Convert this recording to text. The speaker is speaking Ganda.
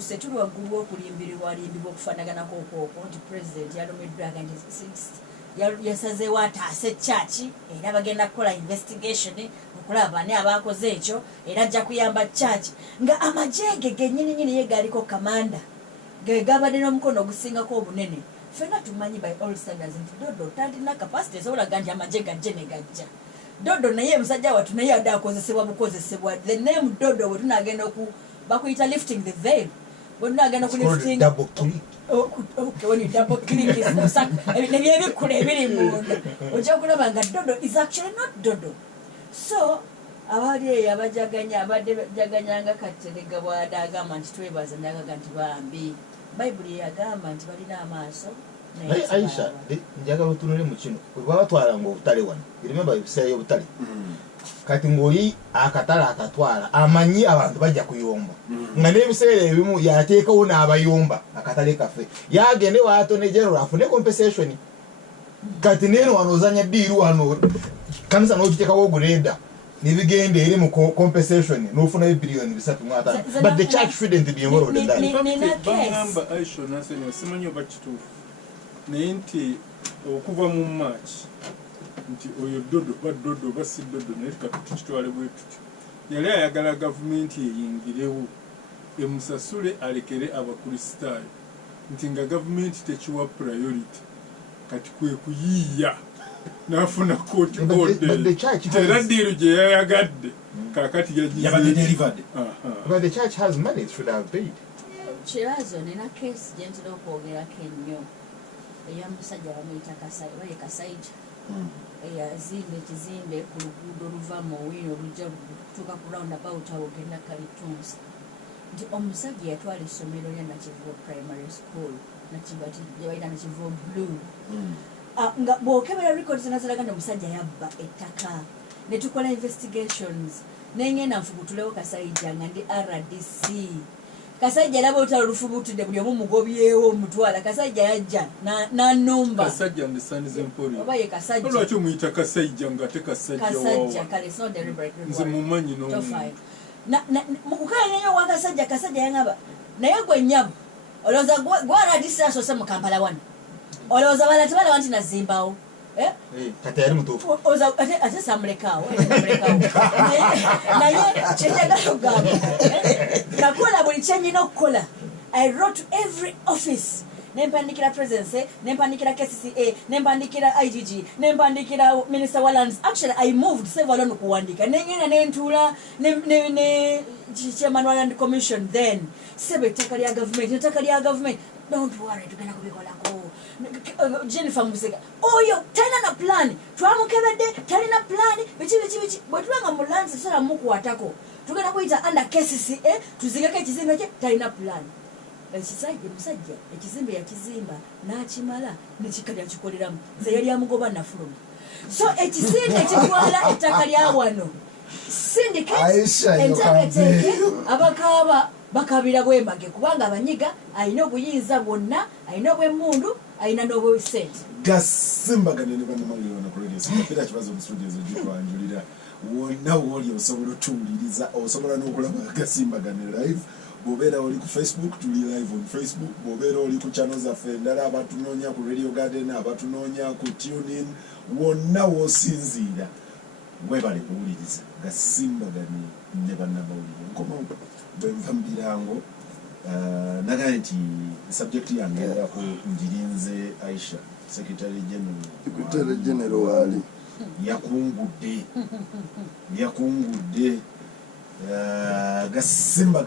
Setulu waggulu okulimbirirwa okufaanagana kookwo nti pulezidenti yalumiddwa agandi yasazeewo ataase church era bagenda kukola investigation okulaba ani abaakoze ekyo era ajja kuyamba church nga amajege gennyininyini ye galiko Kabanda ge gabadde n'omukono ogusingako obunene ffenna tumanyi by all standards nti Dodo talina capacity esobolaga nti amajege gajje ne gajja Dodo naye musajja wattu naye adde akozesebwa bukozesebwa the name Dodo bwe tunagenda bakuyita lifting the veil when not going to lifting double click. Okay, when you double click is no sack. Maybe could have been Dodo is actually not Dodo. So abade abajaganya abajaganyanga katerega bwadagamba nti twebaza ndagagantibwa mbi Bible yagamba nti balina amaaso naye Aisha njagala otunule mu kino batwala ngo obutale wano remember you say obutale kati ngoyi akatala akatwala amanyi abantu bajja kuyomba nga n'ebiseera ebimu yateekawo n'abayomba akatale kafe yagende waatone general afune compensation kati neno wanozanya diiru wano kanisa n'okiteekawo oguleda nibigenda eri mu compensation n'ofuna billion 3.5 but the church shouldn't be involved in that. Bagamba Aisha nasenyo simanyi oba kituufu naye nti okuva mu March nti oyo Dodo basi Dodo naye tukitwale bwe tuti yali ayagala gavumenti eyingirewo emusasule alekere abakristaayo nti nga gavumenti tekiwa priority kati kwe kuyiiya n'afuna court order era ddiiru gye yayagadde kaakati delivered. But the church has money, it should have paid. Kibazo nina case gye ntera okwogerako ennyo ey'omusajja bamuyita Kasaija yazimba ekizimbe ku luguudo oluva mu Owino olujja kutuuka ku roundabout awo ogenda Kalitunsi nti omusajja yatwala essomero lya Nakivubo primary school balina Nakivubo blue nga bw'okebera records naziraga nti omusajja yabba ettaka ne tukola investigations nengenda nfubutulewo Kasaija nga ndi RDC Kasaija laba otalo lufubutudde buli omu mugobyewo omutwala Kasaija yajja n'annumba Kasaija ndisanize mpoli oba ye Kasaija lwaki omuyita Kasaija nga te Kasaija kale so deliberate nze mumanyi n'omu mukukala neyo wa Kasaija yangaba naye gwe nnyabo olowooza gwaradisi asose mu Kampala wano olowooza bala tebalawa nti nazimbawo kati yali mutuufu ate samulekaawo naye kyenjagala okugamba nakola buli kyenyina okukola I wrote to every office nempandikira presidency nempandikira KCCA nempandikira IGG nempandikira minister wa lands actually I moved several on kuwandika nengenda nentuula ne chairman wa land commission then sebe ettaka lya government don't worry tugenda kubikolako Jennifer Musega oyo talina na plan twamukebedde talina plan biki bwe tulanga mu lands sala mukuwatako tugenda kuyita under KCCA tuzigeko ekizimbe kye talina plan musajja ekizimbe yakizimba n'akimala nekikadya kikoleramu nze yali amugoba nafuluma so ekizimbe ekitwala ettaka lya wano syndicate enteeketeeke abakaaba bakabira bwemage kubanga abanyiga alina obuyinza bwonna alina obwemmundu alina n'obwesente. Gasimbagane ne Bannamawulire na Pulezidenti sinapera kibazo omusujja ezo gitwanjulira wonna woli osobola otuwuliriza osobola n'okulaba Gasimbagane live bw'obeera oli ku Facebook tuli live on Facebook bw'obeera oli ku channel zaffe endala abatunoonya ku Radio Garden abatunoonya ku TuneIn wonna w'osinziira webale kuwuliriza Gasimbagane ne Bannamawulire nkoma bwe nva mu birango nagala nti subject yange erako ngirinze Aisha Secretary General wali yakungudde Gasimbagane